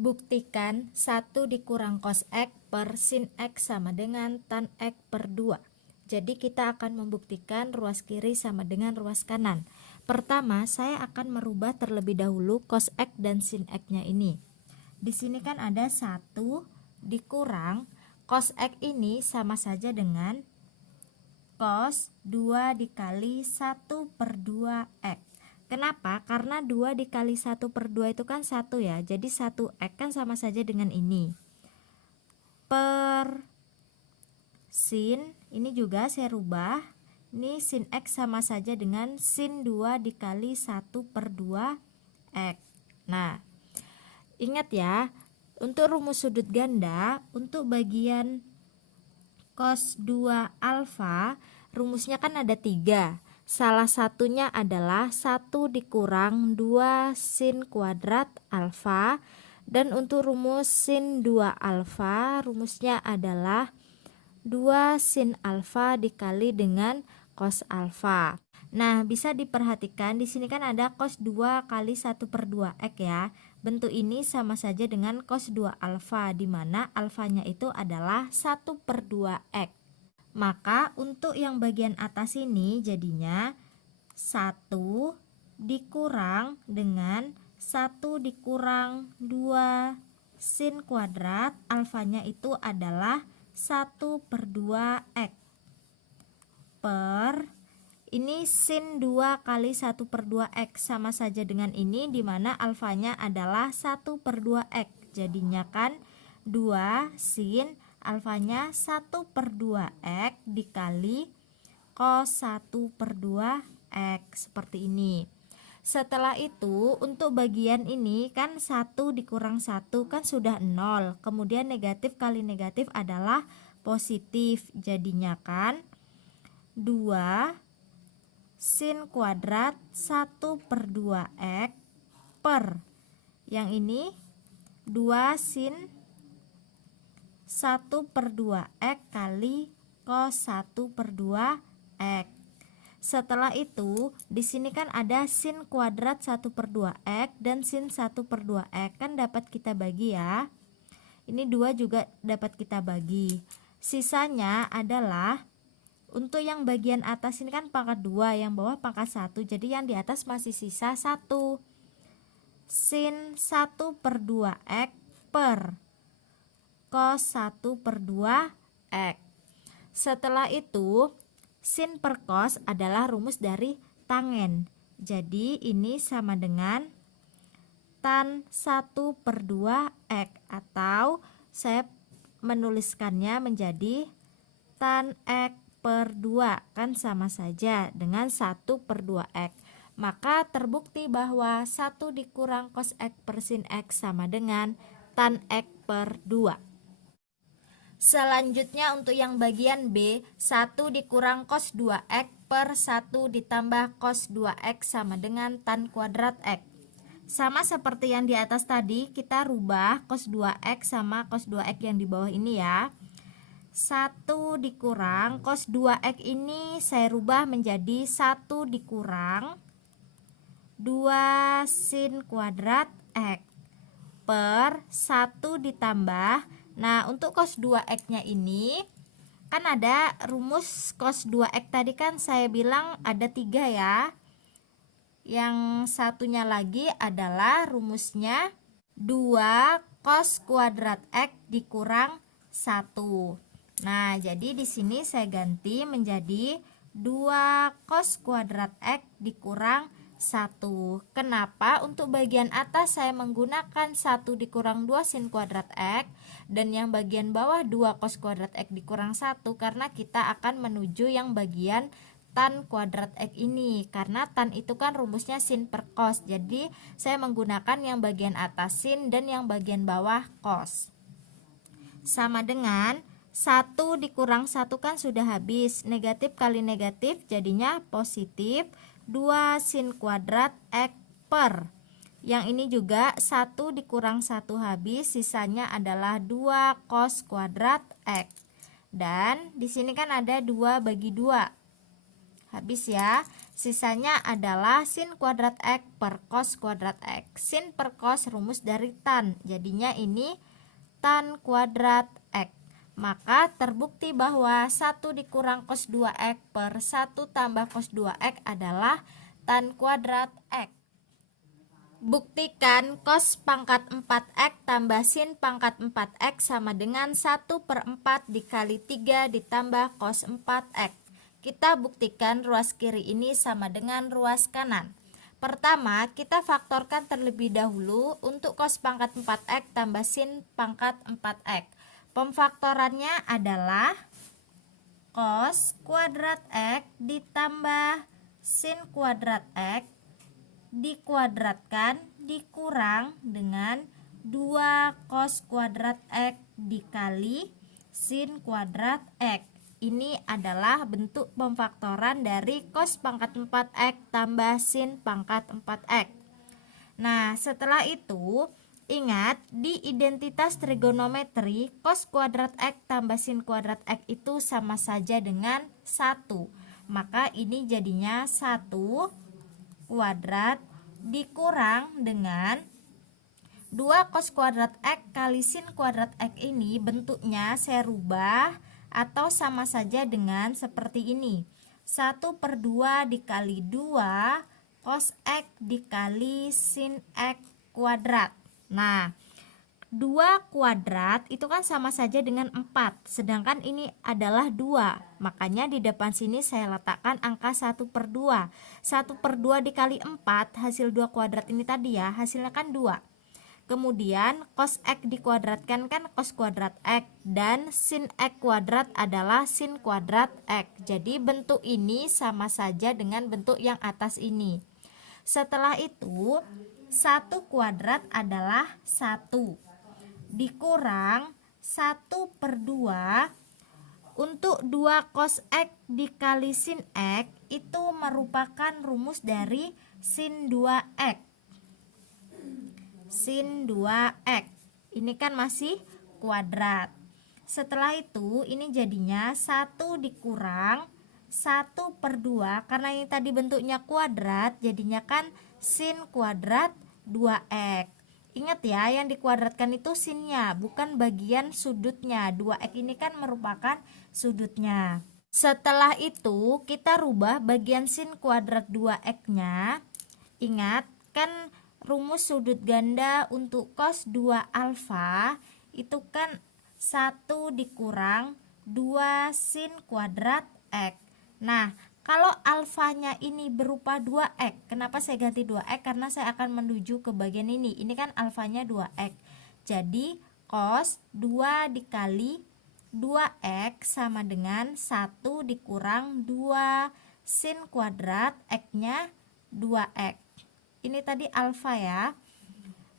Buktikan 1 dikurang cos X per sin X sama dengan tan X per 2. Jadi kita akan membuktikan ruas kiri sama dengan ruas kanan. Pertama, saya akan merubah terlebih dahulu cos X dan sin X-nya ini. Di sini kan ada 1 dikurang cos X ini sama saja dengan cos 2 dikali 1 per 2X. Kenapa? Karena 2 dikali 1 per 2 itu kan 1 ya. Jadi 1X kan sama saja dengan ini. Per sin, ini juga saya rubah. Ini sin X sama saja dengan sin 2 dikali 1 per 2X. Nah, ingat ya, untuk rumus sudut ganda, untuk bagian cos 2 alfa, rumusnya kan ada 3. Salah satunya adalah 1 dikurang 2 sin kuadrat alfa. Dan untuk rumus sin 2 alfa, rumusnya adalah 2 sin alfa dikali dengan cos alfa. Nah, bisa diperhatikan di sini kan ada cos 2 kali 1 per 2x ya. Bentuk ini sama saja dengan cos 2 alfa, di mana alfanya itu adalah 1 per 2x. Maka untuk yang bagian atas ini jadinya 1 dikurang dengan 1 dikurang 2 sin kuadrat, alfanya itu adalah 1 per 2x per ini sin 2 kali 1 per 2x sama saja dengan ini, dimana alfanya adalah 1 per 2x. Jadinya kan 2 sin alfanya 1 per 2x dikali cos 1 per 2x seperti ini. Setelah itu untuk bagian ini kan 1 dikurang 1 kan sudah 0. Kemudian negatif kali negatif adalah positif. Jadinya kan 2 sin kuadrat 1 per 2x per yang ini 2 sin 1 per 2x kali cos 1 per 2x. Setelah itu di sini kan ada sin kuadrat 1 per 2x dan sin 1 per 2x kan dapat kita bagi ya. Ini 2 juga dapat kita bagi. Sisanya adalah untuk yang bagian atas ini kan pangkat 2, yang bawah pangkat 1. Jadi yang di atas masih sisa 1 sin 1 per 2x per cos 1 per 2x. Setelah itu sin per cos adalah rumus dari tangen. Jadi ini sama dengan tan 1 per 2x, atau saya menuliskannya menjadi tan x per 2, kan sama saja dengan 1 per 2x. Maka terbukti bahwa 1 dikurang cos x per sin x sama dengan tan x per 2. Selanjutnya untuk yang bagian B, 1 dikurang cos 2x per 1 ditambah cos 2x sama dengan tan kuadrat x. Sama seperti yang di atas tadi, kita rubah cos 2x sama cos 2x yang di bawah ini ya. 1 dikurang cos 2x ini saya rubah menjadi 1 dikurang 2 sin kuadrat x per 1 ditambah, nah untuk cos 2x nya ini kan ada rumus cos 2x tadi kan saya bilang ada 3 ya. Yang satunya lagi adalah rumusnya 2 cos kuadrat x dikurang 1. Nah, jadi di sini saya ganti menjadi 2 cos kuadrat x dikurang 1. Kenapa? Untuk bagian atas saya menggunakan 1 dikurang 2 sin kuadrat x, dan yang bagian bawah 2 cos kuadrat x dikurang 1 karena kita akan menuju yang bagian tan kuadrat x ini, karena tan itu kan rumusnya sin per cos. Jadi saya menggunakan yang bagian atas sin dan yang bagian bawah cos. Sama dengan 1 dikurang 1 kan sudah habis, negatif kali negatif jadinya positif 2 sin kuadrat x per yang ini juga 1 dikurang 1 habis, sisanya adalah 2 cos kuadrat x. Dan di sini kan ada 2 bagi 2 habis ya, Sisanya adalah sin kuadrat X per cos kuadrat X. Sin per cos rumus dari tan, jadinya ini tan kuadrat X. Maka terbukti bahwa 1 dikurang cos 2X per 1 tambah cos 2X adalah tan kuadrat X. Buktikan cos pangkat 4X tambah sin pangkat 4X sama dengan 1/4 dikali 3 ditambah cos 4X. Kita buktikan ruas kiri ini sama dengan ruas kanan. Pertama, kita faktorkan terlebih dahulu untuk cos pangkat 4X tambah sin pangkat 4X. Pemfaktorannya adalah cos kuadrat X ditambah sin kuadrat X dikuadratkan dikurang dengan 2 cos kuadrat X dikali sin kuadrat X. Ini adalah bentuk pemfaktoran dari cos pangkat 4X tambah sin pangkat 4X. Nah, setelah itu ingat di identitas trigonometri cos kuadrat X tambah sin kuadrat X itu sama saja dengan 1. Maka ini jadinya 1 kuadrat dikurang dengan 2 cos kuadrat X kali sin kuadrat X. Ini bentuknya saya rubah atau sama saja dengan seperti ini, 1/2 dikali 2 cos X dikali sin X kuadrat. Nah, 2 kuadrat itu kan sama saja dengan 4, sedangkan ini adalah 2, makanya di depan sini saya letakkan angka 1/2. 1/2 dikali 4, hasil 2 kuadrat ini tadi ya, hasilnya kan 2. Kemudian cos X dikuadratkan kan cos kuadrat X, dan sin X kuadrat adalah sin kuadrat X. Jadi bentuk ini sama saja dengan bentuk yang atas ini. Setelah itu 1 kuadrat adalah 1 dikurang 1/2 untuk 2 cos X dikali sin X itu merupakan rumus dari sin 2X. Sin 2X ini kan masih kuadrat. Setelah itu ini jadinya 1 dikurang 1/2, karena ini tadi bentuknya kuadrat jadinya kan sin kuadrat 2X. Ingat ya, yang dikuadratkan itu sinnya, bukan bagian sudutnya. 2X ini kan merupakan sudutnya. Setelah itu kita rubah bagian sin kuadrat 2X-nya. Ingat kan rumus sudut ganda untuk cos 2 alfa itu kan 1 dikurang 2 sin kuadrat X. Nah, kalau alfanya ini berupa 2X, kenapa saya ganti 2X? Karena saya akan menuju ke bagian ini. Ini kan alfanya 2X. Jadi cos 2 dikali 2X sama dengan 1 dikurang 2 sin kuadrat X-nya 2X. Ini tadi alfa ya.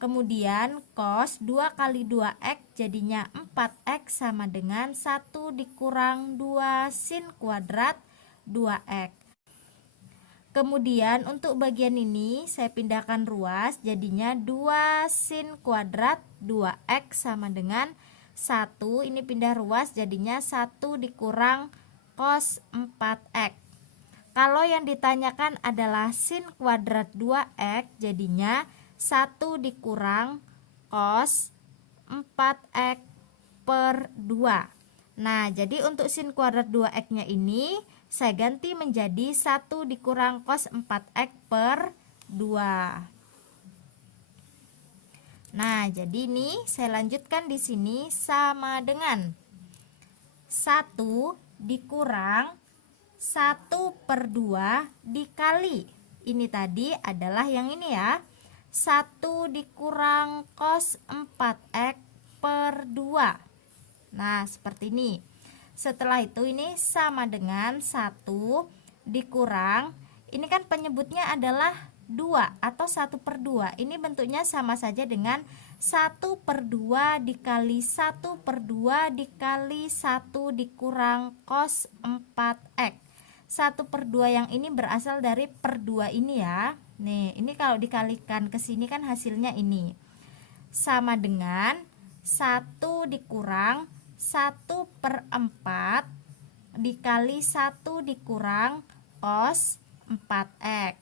Kemudian cos 2 kali 2X jadinya 4X sama dengan 1 dikurang 2 sin kuadrat 2X. Kemudian untuk bagian ini saya pindahkan ruas, jadinya 2 sin kuadrat 2X sama dengan 1. Ini pindah ruas jadinya 1 dikurang cos 4X. Kalau yang ditanyakan adalah sin kuadrat 2X, jadinya 1 dikurang cos 4X per 2. Nah, jadi untuk sin kuadrat 2X nya ini saya ganti menjadi 1 dikurang cos 4X per 2. Nah, jadi ini saya lanjutkan di sini sama dengan 1 dikurang 1/2 dikali. Ini tadi adalah yang ini ya. 1 dikurang cos 4X per 2. Nah, seperti ini. Setelah itu ini sama dengan 1 dikurang, ini kan penyebutnya adalah 2 atau 1/2. Ini bentuknya sama saja dengan 1/2 dikali 1/2 dikali 1 dikurang cos 4X. 1/2 yang ini berasal dari per 2 ini ya. Nih, ini kalau dikalikan ke sini kan hasilnya ini. Sama dengan 1 dikurang 1/4 dikali 1 dikurang cos 4x.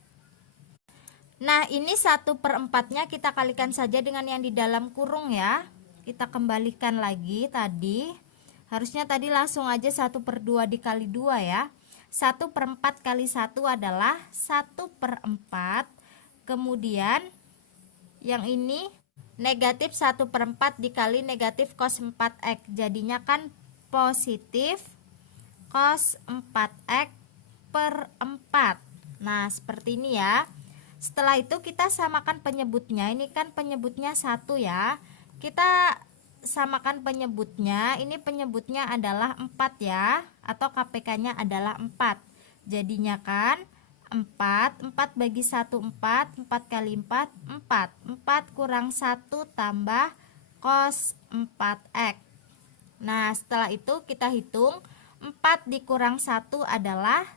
Nah, ini 1/4-nya kita kalikan saja dengan yang di dalam kurung ya. Kita kembalikan lagi tadi. Harusnya tadi langsung aja 1/2 dikali 2 ya. 1/4 kali 1 adalah 1/4. Kemudian yang ini negatif 1/4 dikali negatif cos 4x. Jadinya kan positif cos 4x per 4. Nah, seperti ini ya. Setelah itu kita samakan penyebutnya. Ini kan penyebutnya 1 ya. Kita samakan penyebutnya. Ini penyebutnya adalah 4 ya. Atau KPK-nya adalah 4. Jadinya kan 4 bagi 1 4. 4 kali 4 4. 4 kurang 1 tambah cos 4x. Nah, setelah itu kita hitung 4 dikurang 1 adalah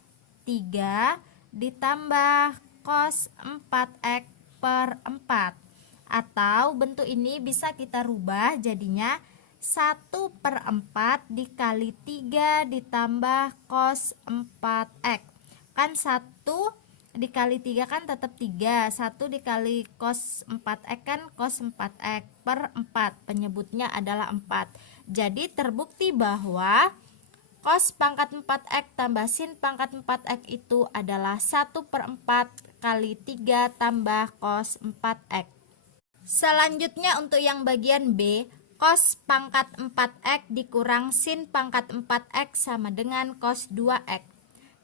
3 ditambah cos 4x per 4. Atau bentuk ini bisa kita rubah jadinya 1/4 dikali 3 ditambah cos 4x. Kan 1 dikali 3 kan tetap 3. 1 dikali cos 4x kan cos 4x per 4. Penyebutnya adalah 4. Jadi terbukti bahwa cos pangkat 4x tambah sin pangkat 4x itu adalah 1/4 kali 3 tambah cos 4x. Selanjutnya untuk yang bagian B, cos pangkat 4x dikurang sin pangkat 4x sama dengan cos 2x.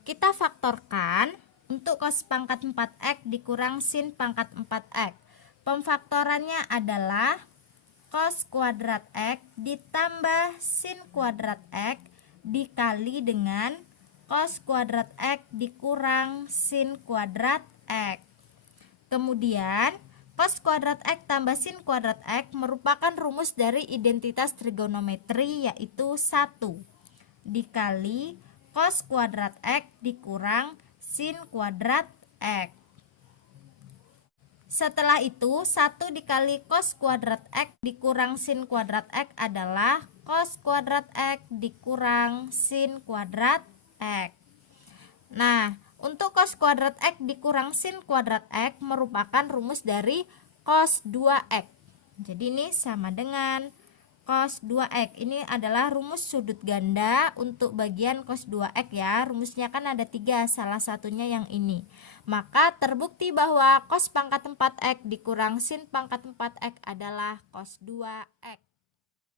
Kita faktorkan untuk cos pangkat 4x dikurang sin pangkat 4x. Pemfaktorannya adalah cos kuadrat x ditambah sin kuadrat x dikali dengan cos kuadrat x dikurang sin kuadrat x. Kemudian cos kuadrat x tambah sin kuadrat x merupakan rumus dari identitas trigonometri, yaitu 1 dikali cos kuadrat x dikurang sin kuadrat x. Setelah itu 1 dikali cos kuadrat x dikurang sin kuadrat x adalah cos kuadrat x dikurang sin kuadrat x. Nah, untuk cos kuadrat x dikurang sin kuadrat x merupakan rumus dari cos 2x. Jadi ini sama dengan cos 2x. Ini adalah rumus sudut ganda untuk bagian cos 2x ya. Rumusnya kan ada 3, salah satunya yang ini. Maka terbukti bahwa cos pangkat 4x dikurang sin pangkat 4x adalah cos 2x.